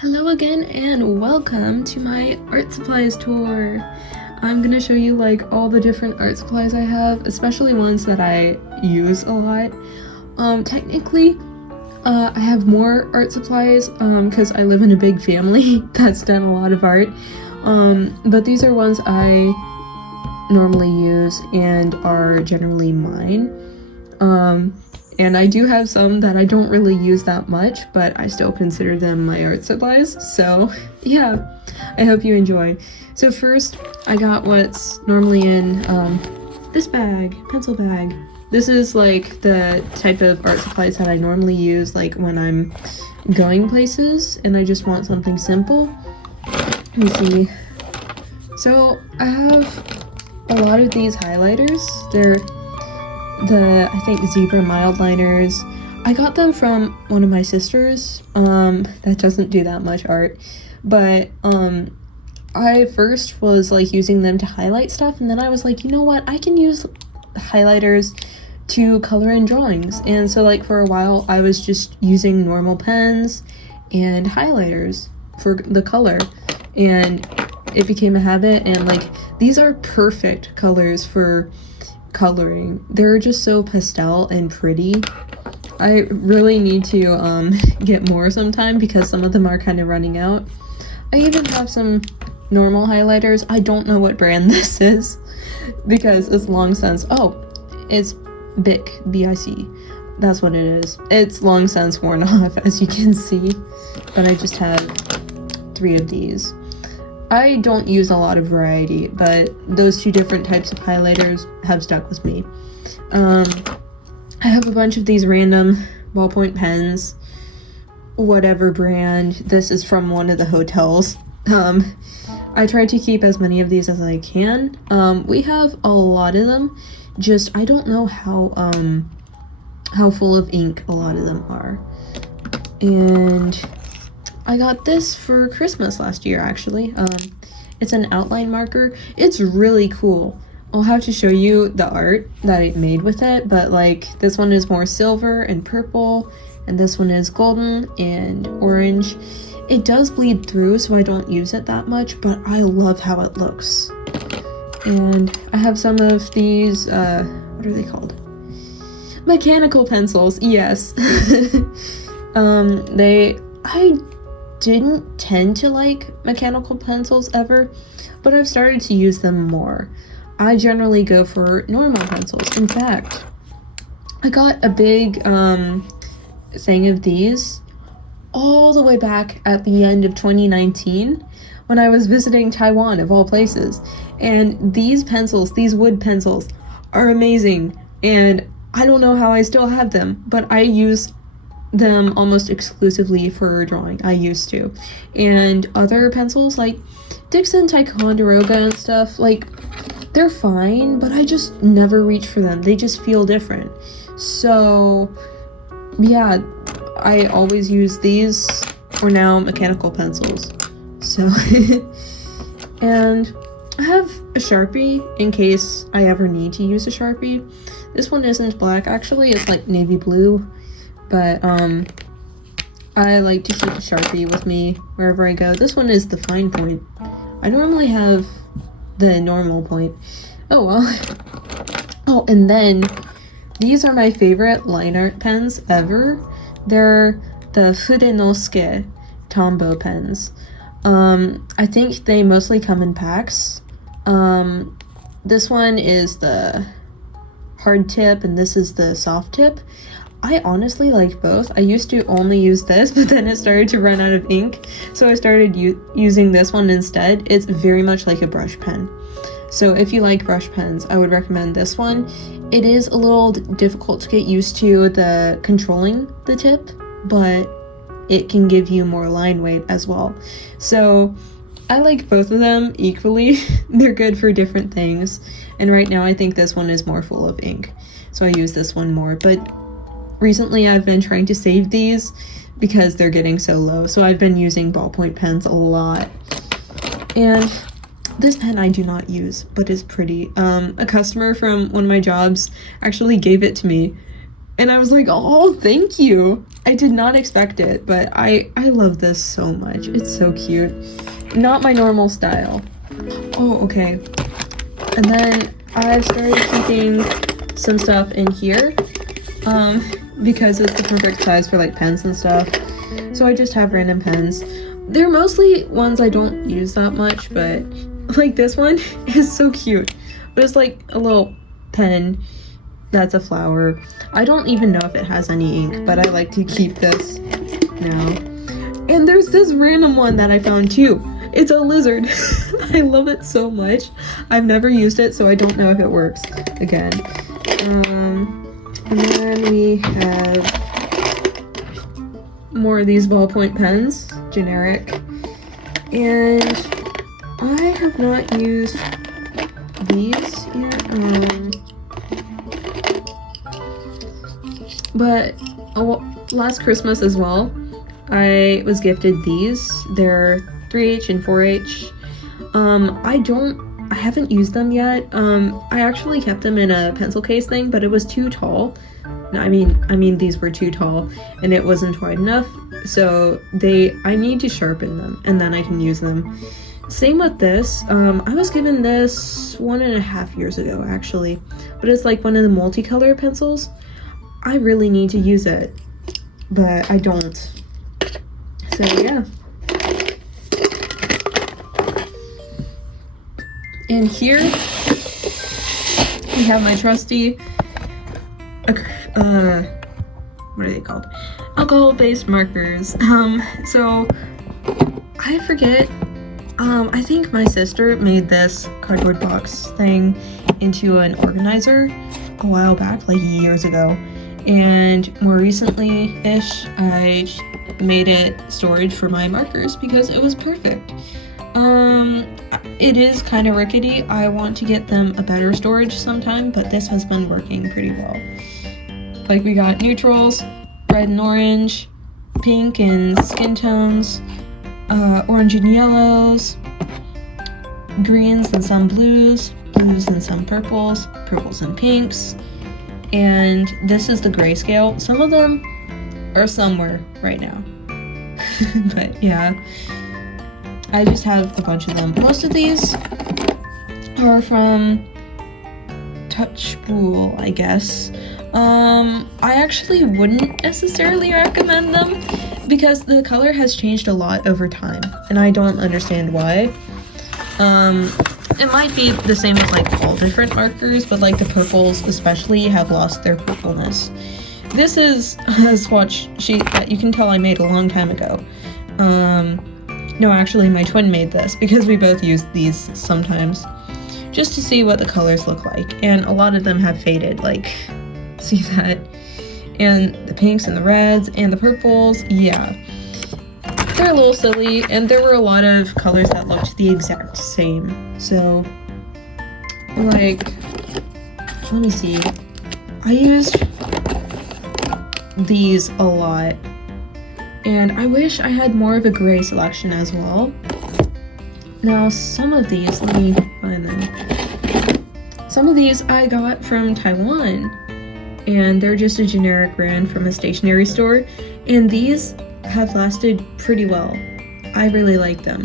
Hello again and welcome to my art supplies tour. I'm gonna show you like all the different art supplies I have, especially ones that I use a lot. Technically, I have more art supplies because I live in a big family that's done a lot of art. But these are ones I normally use and are generally mine. And I do have some that I don't really use that much, but I still consider them my art supplies. So yeah, I hope you enjoy. So first, I got what's normally in this bag, pencil bag. This is like the type of art supplies that I normally use like when I'm going places and I just want something simple. Let me see. So I have a lot of these highlighters. They're I think zebra mild liners. I got them from one of my sisters that doesn't do that much art, but I first was like using them to highlight stuff, and then I was like, you know what, I can use highlighters to color in drawings. And so like for a while I was just using normal pens and highlighters for the color, and it became a habit. And like these are perfect colors for coloring. They're just so pastel and pretty. I really need to get more sometime because some of them are kind of running out. I even have some normal highlighters. I don't know what brand this is because it's long since, it's Bic, B-I-C. That's what it is. It's long since worn off, as you can see, but I just have 3 of these. I don't use a lot of variety, but those 2 different types of highlighters have stuck with me. I have a bunch of these random ballpoint pens, whatever brand. This is from one of the hotels. I try to keep as many of these as I can. We have a lot of them, just I don't know how full of ink a lot of them are. And I got this for Christmas last year, actually. It's an outline marker. It's really cool. I'll have to show you the art that I made with it, but like this one is more silver and purple, and this one is golden and orange. It does bleed through, so I don't use it that much, but I love how it looks. And I have some of these, what are they called? Mechanical pencils, yes. I didn't tend to like mechanical pencils ever, but I've started to use them more. I generally go for normal pencils. In fact, I got a big thing of these all the way back at the end of 2019 when I was visiting Taiwan, of all places. And these pencils, these wood pencils, are amazing. And I don't know how I still have them, but I use them almost exclusively for drawing. I used to. And other pencils like Dixon, Ticonderoga and stuff, like they're fine, but I just never reach for them. They just feel different. So yeah, I always use these, or now mechanical pencils. So and I have a Sharpie in case I ever need to use a Sharpie. This one isn't black, actually, it's like navy blue. But I like to keep a Sharpie with me wherever I go. This one is the fine point. I normally have the normal point. Oh well. Oh, and then these are my favorite line art pens ever. They're the Fudenosuke Tombow pens. I think they mostly come in packs. This one is the hard tip and this is the soft tip. I honestly like both. I used to only use this, but then it started to run out of ink, so I started using this one instead. It's very much like a brush pen. So if you like brush pens, I would recommend this one. It is a little difficult to get used to the controlling the tip, but it can give you more line weight as well. So I like both of them equally. They're good for different things. And right now I think this one is more full of ink, so I use this one more. But recently I've been trying to save these because they're getting so low, so I've been using ballpoint pens a lot. And this pen I do not use, but it's pretty. A customer from one of my jobs actually gave it to me And I was like, oh, thank you. I did not expect it, but I love this so much. It's so cute. Not my normal style. Oh, okay. And then I've started keeping some stuff in here, because it's the perfect size for like pens and stuff. So I just have random pens. They're mostly ones I don't use that much, but like this one is so cute. But it's like a little pen that's a flower. I don't even know if it has any ink, but I like to keep this now. And there's this random one that I found too. It's a lizard. I love it so much. I've never used it, so I don't know if it works again. And then we have more of these ballpoint pens, generic. And I have not used these yet. But last Christmas as well, I was gifted these. They're 3H and 4H. I haven't used them yet. I actually kept them in a pencil case thing, but it was too tall. No, I mean these were too tall and it wasn't wide enough. So I need to sharpen them and then I can use them. Same with this. I was given this 1.5 years ago actually, but it's like one of the multicolor pencils. I really need to use it, but I don't. So yeah. And here we have my trusty, what are they called? Alcohol-based markers. So I forget. I think my sister made this cardboard box thing into an organizer a while back, like years ago. And more recently-ish, I made it storage for my markers because it was perfect. It is kind of rickety. I want to get them a better storage sometime, but this has been working pretty well. Like we got neutrals, red and orange, pink and skin tones, orange and yellows, greens and some blues, blues and some purples, purples and pinks. And this is the grayscale. Some of them are somewhere right now. But yeah, I just have a bunch of them. Most of these are from Touch Spool, I guess. I actually wouldn't necessarily recommend them because the color has changed a lot over time and I don't understand why. It might be the same as like all different markers, but like the purples especially have lost their purpleness. This is a swatch sheet that you can tell I made a long time ago. No, actually my twin made this because we both use these sometimes just to see what the colors look like, and a lot of them have faded, like, see that? And the pinks and the reds and the purples, yeah. They're a little silly, and there were a lot of colors that looked the exact same. So, like, let me see. I used these a lot, and I wish I had more of a gray selection as well. Now, some of these, let me find them. Some of these I got from Taiwan, and they're just a generic brand from a stationery store, and these have lasted pretty well. I really like them.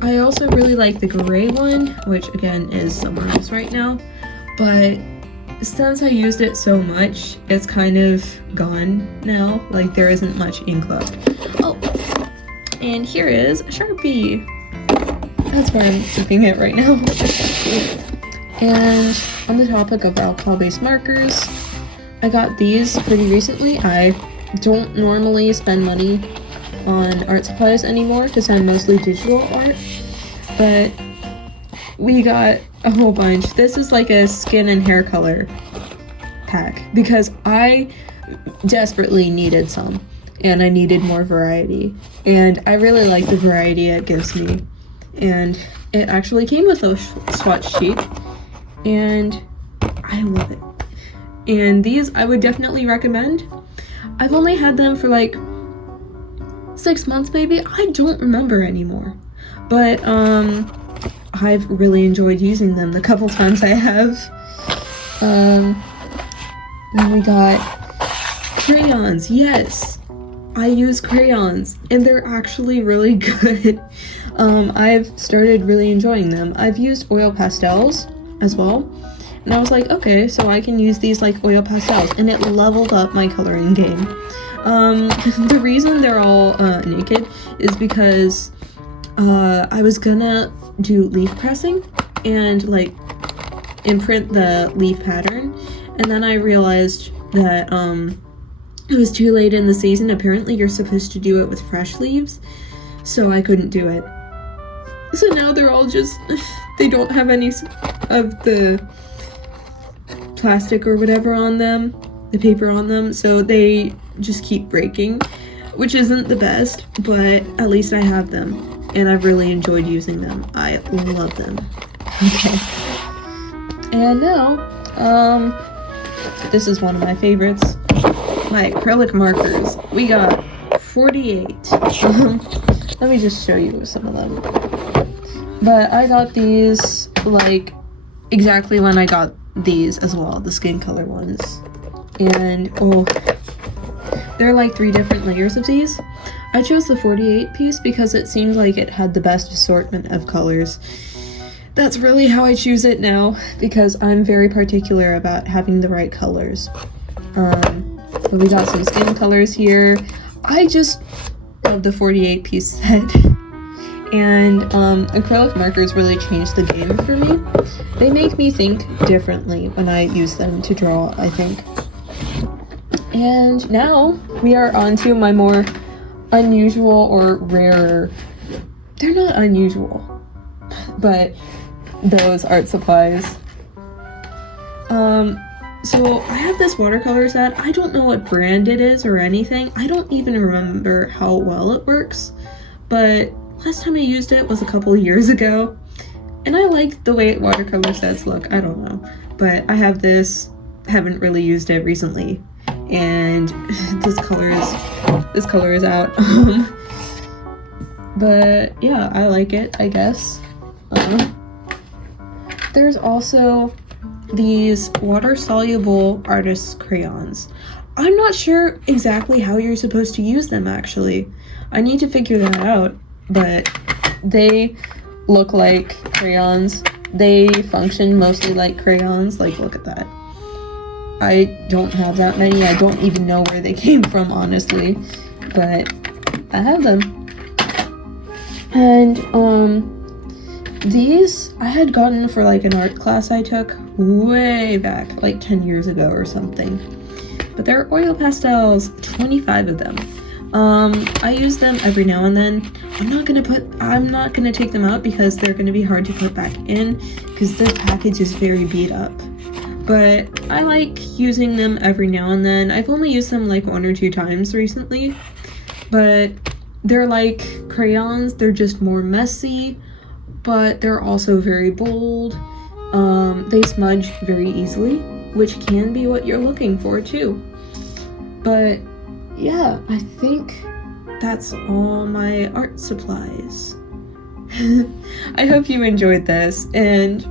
I also really like the gray one, which again is somewhere else right now, but since I used it so much, it's kind of gone now. Like, there isn't much ink left. Oh, and here is a Sharpie. That's where I'm keeping it right now. And on the topic of alcohol-based markers, I got these pretty recently. I don't normally spend money on art supplies anymore because I'm mostly digital art, but we got a whole bunch. This is like a skin and hair color pack because I desperately needed some and I needed more variety, and I really like the variety it gives me. And it actually came with a swatch sheet and I love it. And these I would definitely recommend. I've only had them for like 6 months maybe. I don't remember anymore. But I've really enjoyed using them the couple times I have. Then we got crayons. Yes, I use crayons, and they're actually really good. I've started really enjoying them. I've used oil pastels as well, and I was like, okay, so I can use these like oil pastels, and it leveled up my coloring game. The reason they're all naked is because I was gonna do leaf pressing and like imprint the leaf pattern, and then I realized that it was too late in the season. Apparently you're supposed to do it with fresh leaves, so I couldn't do it. So now they're all just, they don't have any of the plastic or whatever on them, the paper on them, so they just keep breaking, which isn't the best, but at least I have them, and I've really enjoyed using them. I love them. Okay. And now, this is one of my favorites, my acrylic markers. We got 48. Let me just show you some of them. But I got these, like, exactly when I got these as well, the skin color ones. And, oh, there are like 3 different layers of these. I chose the 48 piece because it seemed like it had the best assortment of colors. That's really how I choose it now, because I'm very particular about having the right colors. But we got some skin colors here. I just love the 48 piece set. And acrylic markers really changed the game for me. They make me think differently when I use them to draw, I think. And now we are on to my more unusual or rarer, they're not unusual, but those art supplies. So I have this watercolor set. I don't know what brand it is or anything. I don't even remember how well it works, but last time I used it was a couple of years ago, and I like the way watercolor sets look. I don't know, but I have this, haven't really used it recently, and this color is out. But yeah, I like it, I guess. There's also these water-soluble artist's crayons. I'm not sure exactly how you're supposed to use them, actually. I need to figure that out, but they look like crayons. They function mostly like crayons. Like, look at that. I don't have that many. I don't even know where they came from, honestly, but I have them. And these I had gotten for like an art class I took way back, like 10 years ago or something. But they're oil pastels, 25 of them. I use them every now and then. I'm not gonna take them out because they're gonna be hard to put back in because the package is very beat up. But I like using them every now and then. I've only used them like 1 or 2 times recently, but they're like crayons. They're just more messy, but they're also very bold. They smudge very easily, which can be what you're looking for too. But yeah, I think that's all my art supplies. I hope you enjoyed this, and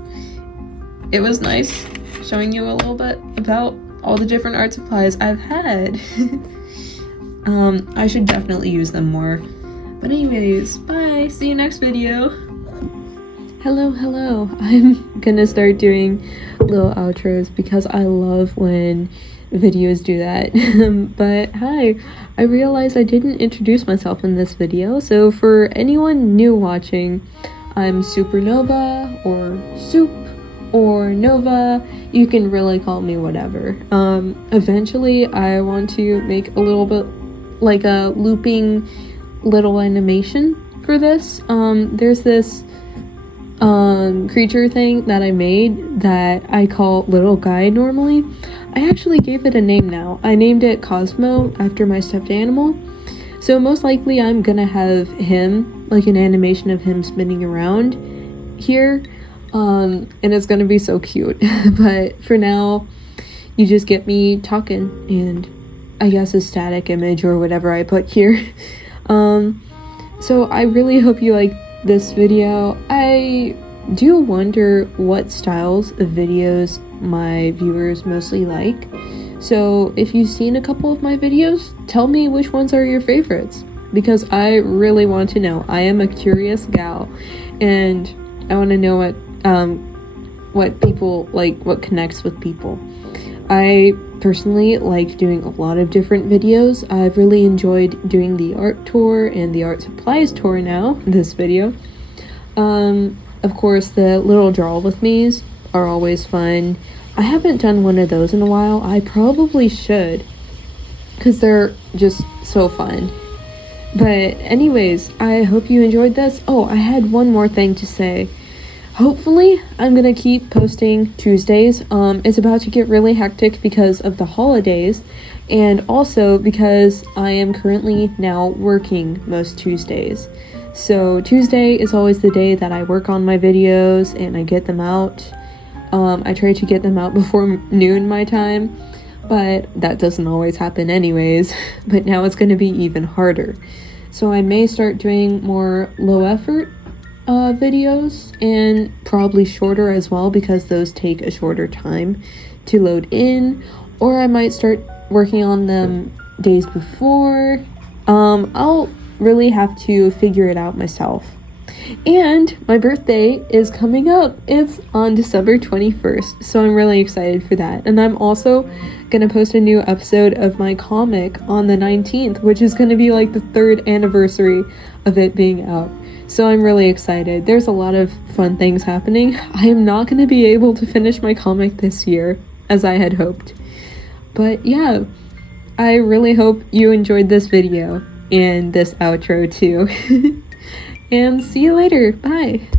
it was nice showing you a little bit about all the different art supplies I've had. I should definitely use them more. But anyways, bye! See you next video! Hello! I'm gonna start doing little outros because I love when videos do that. But hi, I realized I didn't introduce myself in this video, so for anyone new watching, I'm Supernova or Soup or Nova. You can really call me whatever. Eventually I want to make a little bit like a looping little animation for this. There's this creature thing that I made that I call Little Guy normally. I actually gave it a name now. I named it Cosmo after my stuffed animal. So most likely I'm gonna have him, like an animation of him spinning around here. And it's gonna be so cute. But for now, you just get me talking and I guess a static image or whatever I put here. So I really hope you like this video. I do wonder what styles of videos my viewers mostly like. So if you've seen a couple of my videos, tell me which ones are your favorites, because I really want to know. I am a curious gal, and I want to know what people like, what connects with people. I personally like doing a lot of different videos. I've really enjoyed doing the art tour and the art supplies tour now, this video. Of course, the little draw with me's are always fun. I haven't done one of those in a while. I probably should, because they're just so fun. But anyways, I hope you enjoyed this. Oh, I had one more thing to say. Hopefully, I'm gonna keep posting Tuesdays. It's about to get really hectic because of the holidays, and also because I am currently now working most Tuesdays. So Tuesday is always the day that I work on my videos and I get them out. I try to get them out before noon my time, but that doesn't always happen anyways. But now it's gonna be even harder. So I may start doing more low effort videos, and probably shorter as well, because those take a shorter time to load in, or I might start working on them days before. I'll really have to figure it out myself. And my birthday is coming up. It's on December 21st, so I'm really excited for that. And I'm also gonna post a new episode of my comic on the 19th, which is gonna be like the 3rd anniversary of it being out. So I'm really excited. There's a lot of fun things happening. I am not gonna be able to finish my comic this year, as I had hoped. But yeah, I really hope you enjoyed this video and this outro too. And see you later. Bye.